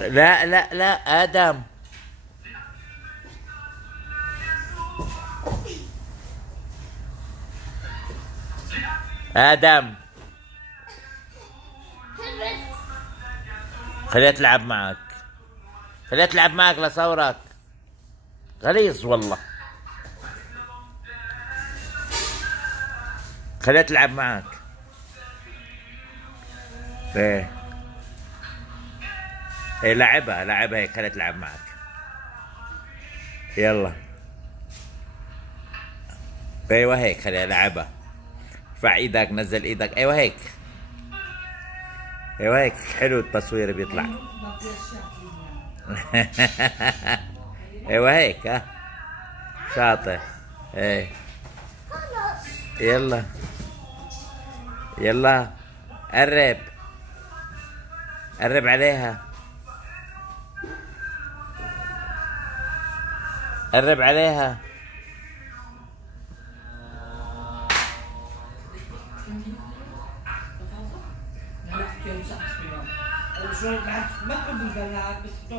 لا لا لا آدم. آدم خليها تلعب معك، خليها تلعب معك لصورك. غليظ والله. خليها تلعب معك. ايه ايه لعبها لعبها هيك، خليها تلعب معك. يلا ايوه هيك خليها لعبها. ارفع ايدك، نزل ايدك، ايوه هيك. ايوه هيك حلو التصوير بيطلع. ايوه هيك ها شاطر. ايه يلا يلا قرب قرب عليها، قرب عليها. ما تحب البنات بس